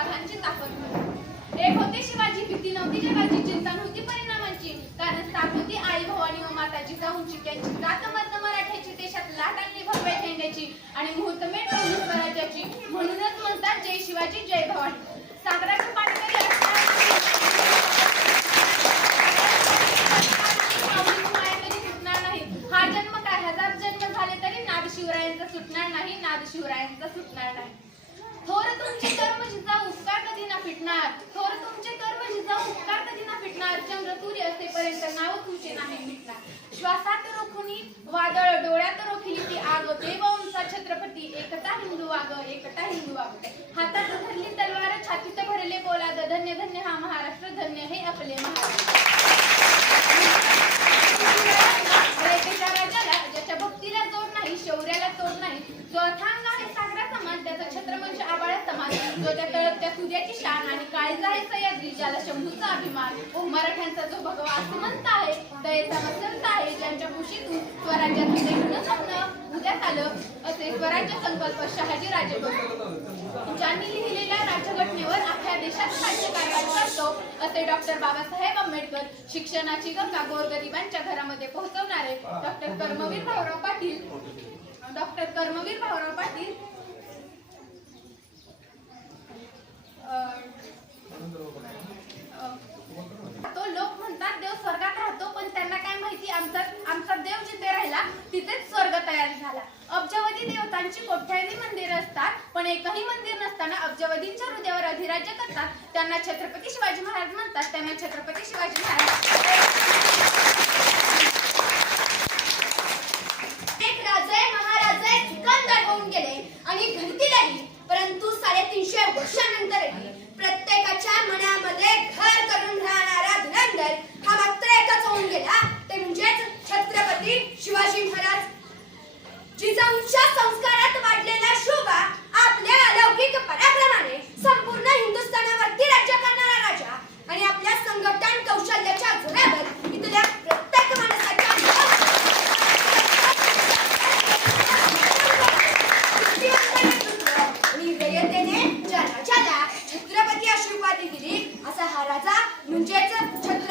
वाघांची ताकद होती. एक होते शिवाजी भीती नव्हती जगाची चिंता नव्हती परिणामांची. कारण साथ होती आई भवानी व माता जिजाऊन चिक्यांची जात मत मराठ्याची. देशात लाट आणली भव्य झेंड्याची. आणि मुहूर्तमेढ स्वराज्याची. म्हणूनच म्हणतात जय शिवाजी जय भवानी. सागराचे पाणीकरी शिवरायांचा सुटणार नाही नाद शिवरायांचा सुटणार नाही. थोर फिटणार असेपर्यंत नाव तुझे नाही मिटणार. श्वासात रोखुनी वादळ डोळ्यात रोखली ती आग. देवंसा छत्रपती एकटा हिंदू वाग एकटा हिंदू वाग हातात धरली तलवार छातीत भरले पोलाद. धन्य धन्य हा महाराष्ट्र धन्य हे आपले महाराष्ट्र. त्या सूर्याची शान आणि काळीज आहे शंभूचा अभिमान? मराठ्यांचा जो भगवा आहे दयेचा वसंत आहे ज्यांच्या कुशीतून स्वप्न उद्यात आलं असे स्वराज्य संकल्प शहाजी राजे ज्यांनी लिहिलेल्या राज्यघटनेवर अख्ख्या देशात करतो असे डॉक्टर बाबासाहेब आंबेडकर शिक्षणाची गंगा गोरगरिबांच्या घरामध्ये पोहोचवणारे डॉक्टर कर्मवीर भाऊराव पाटील. डॉक्टर कर्मवीर भाऊराव पाटील अब्जावधी देवतांची कोट्यावधी मंदिर असतात पण एकही मंदिर नसताना अब्जावधींच्या हृदयावर अधिराज्य करतात. त्यांना छत्रपती शिवाजी महाराज म्हणतात. त्यांना छत्रपती शिवाजी महाराज एक राजा महाराज होऊन गेले आणि परंतु साडेतीनशे वर्ष